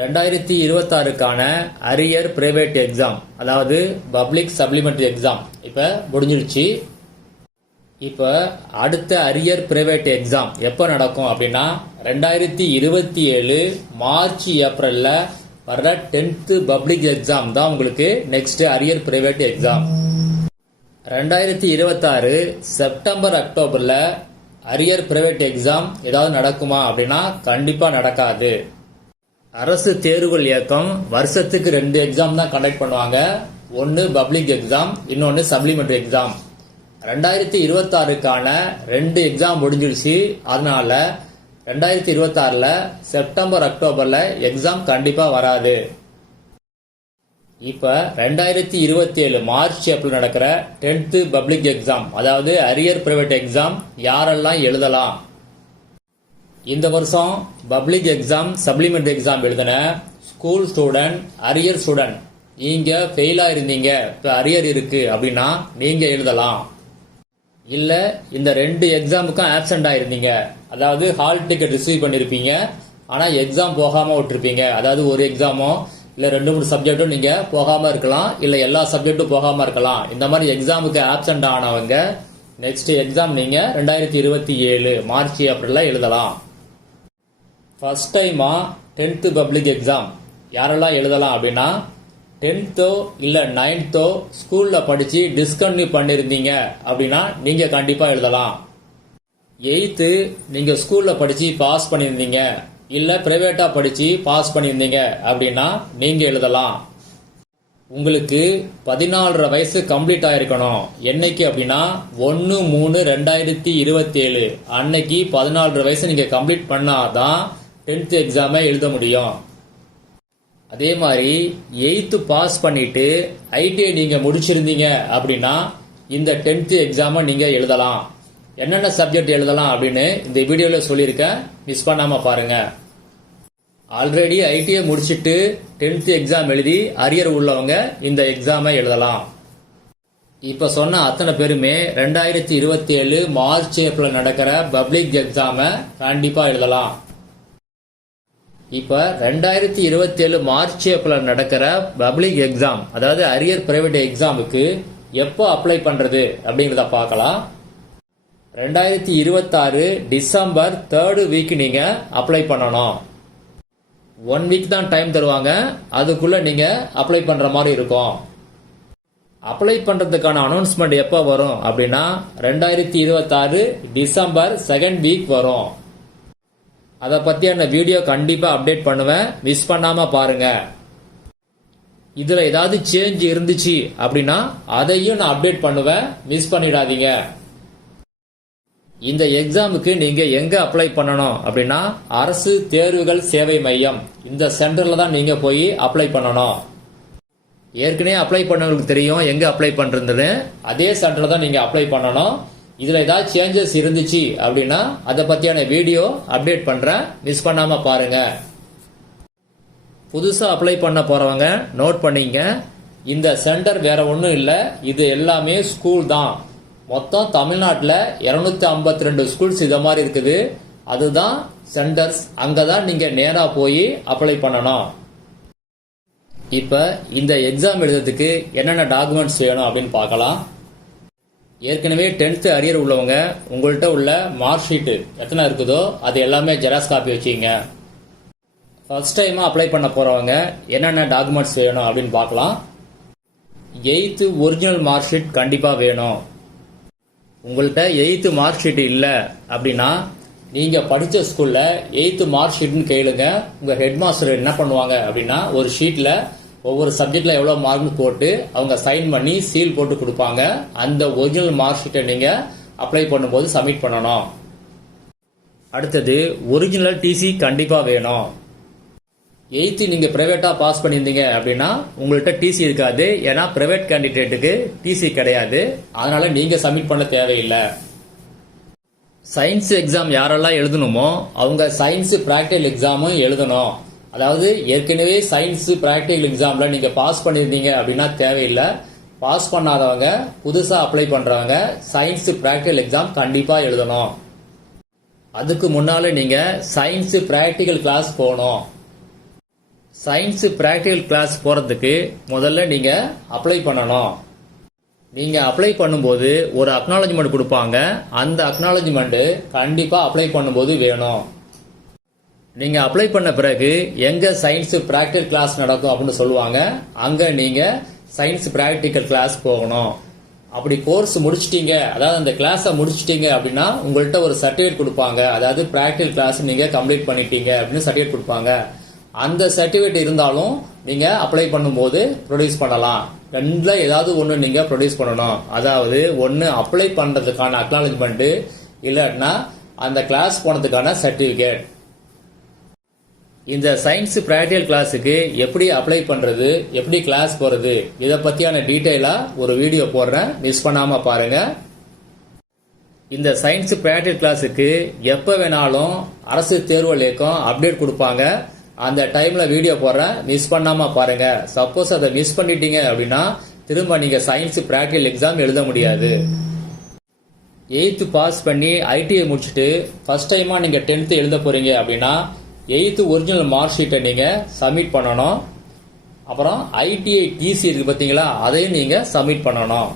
2026க்கான arrear private exam, அதாவது public supplementary exam இப்போ முடிஞ்சிருச்சு. இப்போ அடுத்த அரியர் பிரைவேட் எக்ஸாம் எப்போ நடக்கும் அப்படின்னா 2027 மார்ச் ஏப்ரல்ல வர்ற 10th பப்ளிக் எக்ஸாம் தான் உங்களுக்கு next arrear private exam. 2026 September அக்டோபர்ல அரியர் பிரைவேட் எக்ஸாம் ஏதாவது நடக்குமா அப்படின்னா கண்டிப்பா நடக்காது. அரசு தேர்வுகள் இயக்கம் வருஷத்துக்கு 2 எக்ஸாம் தான் கண்டக்ட் பண்ணுவாங்க. ஒன்னு பப்ளிக் எக்ஸாம், இன்னொன்னு சப்ளிமெண்டரி எக்ஸாம். 2026க்கான 2 எக்ஸாம் முடிஞ்சிருச்சு. அதனால 2026ல செப்டம்பர் அக்டோபர்ல எக்ஸாம் கண்டிப்பா வராது. இப்ப 2027 மார்ச் ஏப்ரல் நடக்கிற 10th பப்ளிக் எக்ஸாம், அதாவது அரியர் பிரைவேட் எக்ஸாம் யாரெல்லாம் எழுதலாம்? இந்த வருஷம் பப்ளிக் எக்ஸாம் சப்ளிமெண்டரி எக்ஸாம் எழுதின ஸ்கூல் ஸ்டூடெண்ட், அரியர் ஸ்டூடெண்ட், நீங்க ஃபெயிலா இருந்தீங்க, இப்ப அரியர் இருக்கு அப்படின்னா நீங்க எழுதலாம். இல்ல இந்த 2 எக்ஸாமுக்கும் ஆப்சென்ட் ஆயிருந்தீங்க, அதாவது ஹால் டிக்கெட் ரிசீவ் பண்ணிருப்பீங்க, ஆனா எக்ஸாம் போகாம விட்டுருப்பீங்க, அதாவது ஒரு எக்ஸாமோ இல்ல 2-3 சப்ஜெக்டும் நீங்க போகாம இருக்கலாம், இல்ல எல்லா சப்ஜெக்டும் போகாம இருக்கலாம். இந்த மாதிரி எக்ஸாமுக்கு ஆப்சென்ட் ஆனவங்க நெக்ஸ்ட் எக்ஸாம் நீங்க 2027 மார்ச் ஏப்ரல்ல எழுதலாம். ஃபர்ஸ்ட் டைமா 10th பப்ளிக் எக்ஸாம் யாரெல்லாம் எழுதலாம் அப்படின்னா 10th இல்ல 9th ஸ்கூல்ல படிச்சு டிஸ்கன்டினியூ பண்ணிருந்தீங்க அப்படின்னா நீங்க கண்டிப்பா எழுதலாம். 8th நீங்க ஸ்கூல்ல படிச்சு பாஸ் பண்ணிருந்தீங்க, இல்ல பிரைவேட்டா படிச்சு பாஸ் பண்ணிருந்தீங்க அப்படின்னா நீங்க எழுதலாம். உங்களுக்கு 14 வயசு கம்ப்ளீட் ஆயிருக்கணும். என்னைக்கு அப்படின்னா 1/3/2027 அன்னைக்கு 14 வயசு நீங்க கம்ப்ளீட் பண்ணாதான் 10th எக்ஸாமை எழுத முடியும். அதே மாதிரி 8th பாஸ் பண்ணிட்டு ஐடிஐ நீங்க முடிச்சிருந்தீங்க அப்படின்னா இந்த 10th எக்ஸாமை நீங்க எழுதலாம். என்னென்ன சப்ஜெக்ட் எழுதலாம் அப்படின்னு இந்த வீடியோல சொல்லியிருக்கேன், மிஸ் பண்ணாம பாருங்க. ஆல்ரெடி ஐடிஐ முடிச்சிட்டு 10th எக்ஸாம் எழுதி அரியர் உள்ளவங்க இந்த எக்ஸாமை எழுதலாம். இப்ப சொன்ன அத்தனை பேருமே 2027 மார்ச் ஏப்ரல் நடக்கிற பப்ளிக் எக்ஸாமை கண்டிப்பா எழுதலாம். இப்ப 2027 மார்ச் ஏப்ரல் நடக்கிற பப்ளிக் எக்ஸாம், அதாவது அரியர் பிரைவேட் எக்ஸாமுக்கு எப்போ அப்ளை பண்றது அப்படிங்கறத பார்க்கலாம். 2026 டிசம்பர் 3rd வீக் நீங்க அப்ளை பண்ணணும். 1 வீக் தான் டைம் தருவாங்க, அதுக்குள்ள நீங்க அப்ளை பண்ற மாதிரி இருக்கும். அப்ளை பண்றதுக்கான அனௌன்ஸ்மெண்ட் எப்போ வரும் அப்படின்னா 2026 டிசம்பர் 2nd வீக் வரும். அதை பத்தியான வீடியோ கண்டிப்பா அப்டேட் பண்ணுவேன், மிஸ் பண்ணாம பாருங்க. இதுல ஏதாவது சேஞ்ச் இருந்துச்சு அப்படின்னா அதையும் நான் அப்டேட் பண்ணுவேன், மிஸ் பண்ணிடாதீங்க. இந்த எக்ஸாமுக்கு நீங்க எங்க அப்ளை பண்ணணும் அப்படின்னா அரசு தேர்வுகள் சேவை மையம், இந்த சென்டர்ல தான் நீங்க போய் அப்ளை பண்ணணும். ஏற்கனவே அப்ளை பண்ணவங்களுக்கு தெரியும் எங்க அப்ளை பண்றதுன்னு, அதே சென்டர்ல தான் நீங்க அப்ளை பண்ணணும். இதுல ஏதாவது சேஞ்சஸ் இருந்துச்சு அப்படின்னா அதை பத்தியான வீடியோ அப்டேட் பண்றேன், மிஸ் பண்ணாம பாருங்க. புதுசா அப்ளை பண்ண போறவங்க நோட் பண்ணீங்க, இந்த சென்டர் வேற ஒன்றும் இல்லை, இது எல்லாமே ஸ்கூல் தான். மொத்தம் தமிழ்நாட்டில் 252 ஸ்கூல்ஸ் இத மாதிரி இருக்குது, அதுதான் சென்டர்ஸ். அங்கதான் நீங்க நேரா போய் அப்ளை பண்ணணும். இப்ப இந்த எக்ஸாம் எழுதுறதுக்கு என்னென்ன டாக்குமெண்ட்ஸ் வேணும் அப்படின்னு பார்க்கலாம். ஏற்கனவே 10th அரியர் உள்ளவங்க உங்கள்கிட்ட உள்ள மார்க் ஷீட் எத்தனை இருக்குதோ அது எல்லாமே ஜெராக்ஸ் காப்பி வச்சுங்க. ஃபர்ஸ்ட் டைமா அப்ளை பண்ண போறவங்க என்னென்ன டாக்குமெண்ட்ஸ் வேணும் அப்படின்னு பார்க்கலாம். 8th ஒரிஜினல் மார்க் ஷீட் கண்டிப்பா வேணும். உங்கள்கிட்ட 8th மார்க் ஷீட் இல்ல அப்படின்னா நீங்க படிச்ச ஸ்கூல்ல 8th மார்க் ஷீட்னு கேளுங்க. உங்க ஹெட் மாஸ்டர் என்ன பண்ணுவாங்க அப்படின்னா ஒரு ஷீட்ல ஒவ்வொரு சப்ஜெக்ட்ல எவ்வளவு மார்க்னு போட்டு அவங்க சைன் பண்ணி சீல் போட்டு கொடுப்பாங்க. அந்த ஒரிஜினல் மார்க் ஷீட்டை நீங்க அப்ளை பண்ணும்போது சப்மிட் பண்ணணும். அடுத்தது ஒரிஜினல் டிசி கண்டிப்பா வேணும். 8th நீங்க பிரைவேட்டா பாஸ் பண்ணியிருந்தீங்க அப்படின்னா உங்கள்கிட்ட டிசி இருக்காது, ஏன்னா பிரைவேட் கேண்டிடேட்டுக்கு டிசி கிடையாது, அதனால நீங்க சப்மிட் பண்ண தேவையில்லை. சயின்ஸ் எக்ஸாம் யாரெல்லாம் எழுதணுமோ அவங்க சயின்ஸ் பிராக்டிகல் எக்ஸாமும் எழுதணும். அதாவது ஏற்கனவே சயின்ஸ் பிராக்டிகல் எக்ஸாம்ல நீங்க பாஸ் பண்ணிருந்தீங்க அப்படின்னா தேவையில்லை. பாஸ் பண்ணாதவங்க புதுசா அப்ளை பண்றவங்க சயின்ஸ் பிராக்டிகல் எக்ஸாம் கண்டிப்பா எழுதணும். அதுக்கு முன்னால நீங்க சயின்ஸ் பிராக்டிகல் கிளாஸ் போகணும். சயின்ஸ் பிராக்டிகல் கிளாஸ் போகிறதுக்கு முதல்ல நீங்கள் அப்ளை பண்ணணும். நீங்கள் அப்ளை பண்ணும்போது ஒரு அக்னாலஜ்மெண்ட் கொடுப்பாங்க. அந்த அக்னாலஜ்மெண்ட்டு கண்டிப்பாக அப்ளை பண்ணும்போது வேணும். நீங்கள் அப்ளை பண்ண பிறகு எங்கே சயின்ஸ் பிராக்டிகல் கிளாஸ் நடக்கும் அப்படின்னு சொல்லுவாங்க. அங்கே நீங்கள் சயின்ஸ் பிராக்டிகல் கிளாஸ் போகணும். அப்படி கோர்ஸ் முடிச்சிட்டீங்க, அதாவது அந்த கிளாஸை முடிச்சிட்டீங்க அப்படின்னா உங்கள்கிட்ட ஒரு சர்டிஃபிகேட் கொடுப்பாங்க. அதாவது பிராக்டிகல் கிளாஸ் நீங்கள் கம்ப்ளீட் பண்ணிட்டீங்க அப்படின்னு சர்டிஃபிகேட் கொடுப்பாங்க. அந்த சர்டிஃபிகேட் இருந்தாலும் நீங்கள் அப்ளை பண்ணும்போது ப்ரொடியூஸ் பண்ணலாம். ரெண்டில் ஏதாவது ஒன்று நீங்கள் ப்ரொடியூஸ் பண்ணணும். அதாவது ஒன்று அப்ளை பண்ணுறதுக்கான அக்னாலஜ்மெண்ட்டு, இல்லாட்டினா அந்த கிளாஸ் போனதுக்கான சர்டிஃபிகேட். இந்த சயின்ஸ் பிராக்டிகல் கிளாஸுக்கு எப்படி அப்ளை பண்ணுறது, எப்படி கிளாஸ் போகிறது, இதை பற்றியான டீட்டெயிலாக ஒரு வீடியோ போடுறேன், மிஸ் பண்ணாமல் பாருங்கள். இந்த சயின்ஸ் பிராக்டிகல் கிளாஸுக்கு எப்போ வேணாலும் அரசு தேர்வுகள் இயக்கம் அப்டேட் கொடுப்பாங்க. அந்த டைமில் வீடியோ போடுறேன், மிஸ் பண்ணாமல் பாருங்கள். சப்போஸ் அதை மிஸ் பண்ணிட்டீங்க அப்படின்னா திரும்ப நீங்கள் சயின்ஸ் பிராக்டிகல் எக்ஸாம் எழுத முடியாது. 8th பாஸ் பண்ணி ஐடிஐ முடிச்சுட்டு ஃபர்ஸ்ட் டைமாக நீங்கள் 10th எழுத போகிறீங்க அப்படின்னா 8th ஒரிஜினல் மார்க் ஷீட்டை நீங்கள் சப்மிட் பண்ணணும். அப்புறம் ஐடிஐ டிசி இருக்கு பார்த்தீங்களா, அதையும் நீங்கள் சப்மிட் பண்ணணும்.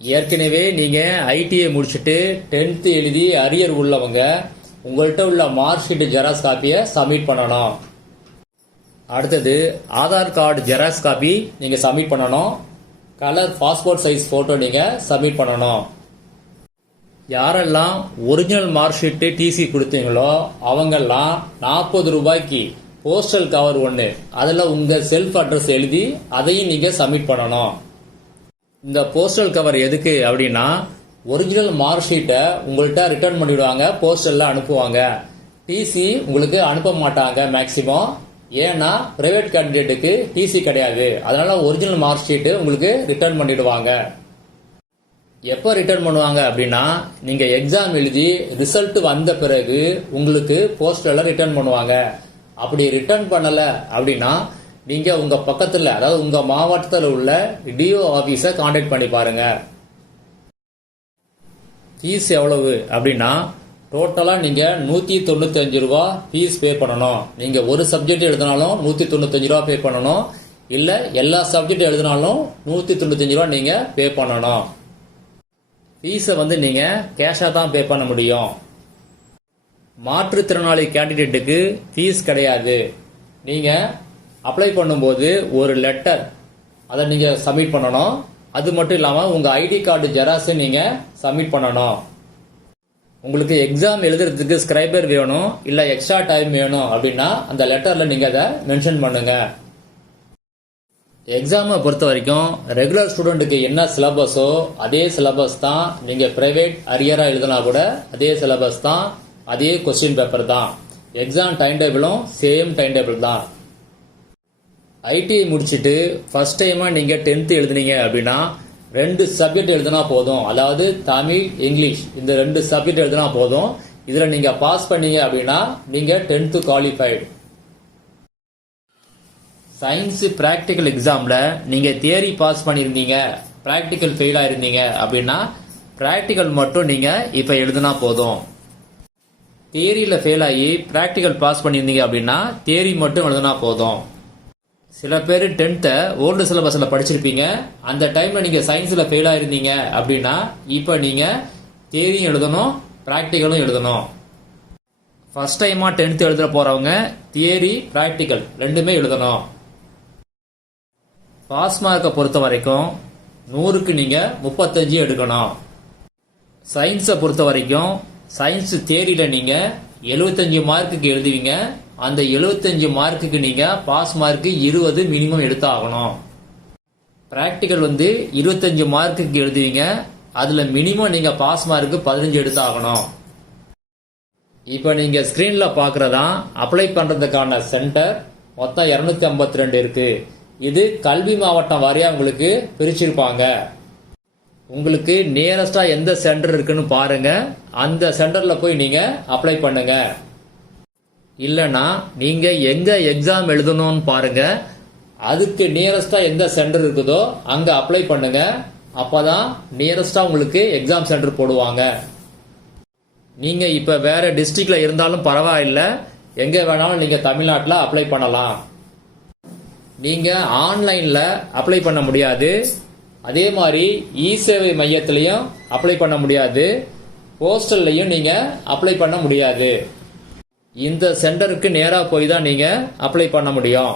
ஏற்கனவே நீங்கள் ஐடிஐ முடிச்சுட்டு 10th எழுதி அரியர் உள்ளவங்க உங்கள்கிட்ட உள்ள மார்க் ஷீட் ஜெராக்ஸ் காப்பியை சப்மிட் பண்ணணும். அடுத்தது ஆதார் கார்டு ஜெராக்ஸ் காப்பி நீங்கள் சப்மிட் பண்ணணும். கலர் பாஸ்போர்ட் சைஸ் ஃபோட்டோ நீங்கள் சப்மிட் பண்ணணும். யாரெல்லாம் ஒரிஜினல் மார்க் ஷீட்டு டிசி கொடுத்தீங்களோ அவங்கெல்லாம் 40 ரூபாய்க்கு போஸ்டல் கவர் ஒன்று, அதில் உங்கள் செல்ஃப் அட்ரஸ் எழுதி அதையும் நீங்கள் சப்மிட் பண்ணணும். இந்த போஸ்டல் கவர் எதுக்கு அப்படின்னா ஒரிஜினல் மார்க் ஷீட்டை உங்கள்கிட்ட ரிட்டர்ன் பண்ணிவிடுவாங்க, போஸ்டலில் அனுப்புவாங்க. டிசி உங்களுக்கு அனுப்ப மாட்டாங்க மேக்சிமம். ஏன்னா பிரைவேட் கேண்டிடேட்டுக்கு டிசி கிடையாது. அதனால ஒரிஜினல் மார்க் ஷீட்டு உங்களுக்கு ரிட்டர்ன் பண்ணிடுவாங்க. எப்போ ரிட்டர்ன் பண்ணுவாங்க அப்படின்னா நீங்கள் எக்ஸாம் எழுதி ரிசல்ட் வந்த பிறகு உங்களுக்கு போஸ்டரில் ரிட்டர்ன் பண்ணுவாங்க. அப்படி ரிட்டர்ன் பண்ணலை அப்படின்னா நீங்கள் உங்கள் பக்கத்தில், அதாவது உங்கள் மாவட்டத்தில் உள்ள டிஓ ஆஃபீஸை காண்டாக்ட் பண்ணி பாருங்க. ஃபீஸ் எவ்வளவு அப்படின்னா டோட்டலாக நீங்கள் 195 ரூபா ஃபீஸ் பே பண்ணணும். நீங்கள் ஒரு சப்ஜெக்ட் எழுதினாலும் 195 ரூபா பே பண்ணணும். இல்லை எல்லா சப்ஜெக்ட் எழுதினாலும் 195 ரூபா நீங்கள் பே பண்ணணும். ஃபீஸை நீங்கள் கேஷாக தான் பே பண்ண முடியும். மாற்றுத்திறனாளி கேண்டிடேட்டுக்கு ஃபீஸ் கிடையாது. நீங்கள் அப்ளை பண்ணும்போது ஒரு லெட்டர் அதை நீங்கள் சப்மிட் பண்ணணும். அது மட்டும் இல்லாமல் உங்கள் ஐடி கார்டு ஜெராக்ஸை நீங்கள் சப்மிட் பண்ணணும். உங்களுக்கு எக்ஸாம் எழுதுறதுக்கு ஸ்கிரைபர் வேணும், இல்லை எக்ஸ்ட்ரா டைம் வேணும் அப்படின்னா அந்த லெட்டரில் நீங்கள் அதை மென்ஷன் பண்ணுங்கள். எக்ஸாமை பொறுத்த வரைக்கும் ரெகுலர் ஸ்டூடெண்ட்டுக்கு என்ன சிலபஸோ அதே சிலபஸ் தான். நீங்கள் பிரைவேட் அரியராக எழுதினா கூட அதே சிலபஸ் தான், அதே கொஸ்டின் பேப்பர் தான். எக்ஸாம் டைம் டேபிளும் சேம் டைம் டேபிள் தான். ஐடிஐ முடிச்சுட்டு ஃபர்ஸ்ட் டைமாக நீங்கள் 10th எழுதுனீங்க அப்படின்னா 2 சப்ஜெக்ட் எழுதினா போதும். அதாவது தமிழ், இங்கிலீஷ், இந்த 2 சப்ஜெக்ட் எழுதினா போதும். இதில் நீங்கள் பாஸ் பண்ணீங்க அப்படின்னா நீங்கள் 10th குவாலிஃபைடு. சயின்ஸ் பிராக்டிக்கல் எக்ஸாமில் நீங்கள் தியரி பாஸ் பண்ணியிருந்தீங்க, பிராக்டிக்கல் ஃபெயில் ஆயிருந்தீங்க அப்படின்னா பிராக்டிக்கல் மட்டும் நீங்கள் இப்போ எழுதுனா போதும். தியரியில் ஃபெயில் ஆகி பிராக்டிக்கல் பாஸ் பண்ணியிருந்தீங்க அப்படின்னா தியரி மட்டும் எழுதுனா போதும். சில பேர் 10th ஓல்டு சிலபஸில் படிச்சிருப்பீங்க. அந்த டைமில் நீங்கள் சயின்ஸில் ஃபெயில் ஆயிருந்தீங்க அப்படின்னா இப்போ நீங்கள் தியரியும் எழுதணும், பிராக்டிக்கலும் எழுதணும். ஃபர்ஸ்ட் டைமாக 10th எழுத போகிறவங்க தியரி, பிராக்டிக்கல் ரெண்டுமே எழுதணும். பாஸ் மார்க்கை பொறுத்த வரைக்கும் 100க்கு நீங்கள் 35 எடுக்கணும். சயின்ஸை பொறுத்த வரைக்கும் சயின்ஸ் தியரியில் நீங்கள் 75 மார்க்குக்கு எழுதுவீங்க. அந்த 75 மார்க்குக்கு நீங்கள் பாஸ் மார்க்கு 20 மினிமம் எடுத்தாகணும். பிராக்டிக்கல் 25 மார்க்குக்கு எழுதுவீங்க. அதில் மினிமம் நீங்கள் பாஸ் மார்க்கு 15 எடுத்தாகணும். இப்போ நீங்கள் ஸ்க்ரீனில் பார்க்குறதான் அப்ளை பண்ணுறதுக்கான சென்டர். மொத்தம் 252 இருக்கு. இது கல்வி மாவட்டம் வாரியாக உங்களுக்கு பிரிச்சிருப்பாங்க. உங்களுக்கு நியரஸ்டாக எந்த சென்டர் இருக்குன்னு பாருங்க. அந்த சென்டரில் போய் நீங்கள் அப்ளை பண்ணுங்க. இல்லைன்னா நீங்கள் எங்கே எக்ஸாம் எழுதணும்னு பாருங்க. அதுக்கு நியரஸ்டாக எந்த சென்டர் இருக்குதோ அங்கே அப்ளை பண்ணுங்க. அப்போ தான் நியரஸ்டாக உங்களுக்கு எக்ஸாம் சென்டர் போடுவாங்க. நீங்க இப்ப வேற டிஸ்ட்ரிக்ட்ல இருந்தாலும் பரவாயில்லை, எங்க வேணாலும் நீங்க தமிழ்நாட்டில் அப்ளை பண்ணலாம். நீங்கள் ஆன்லைனில் அப்ளை பண்ண முடியாது. அதே மாதிரி இ-சேவை மையத்திலையும் அப்ளை பண்ண முடியாது. போஸ்டல்லையும் நீங்கள் அப்ளை பண்ண முடியாது. இந்த சென்டருக்கு நேராக போய் தான் நீங்கள் அப்ளை பண்ண முடியும்.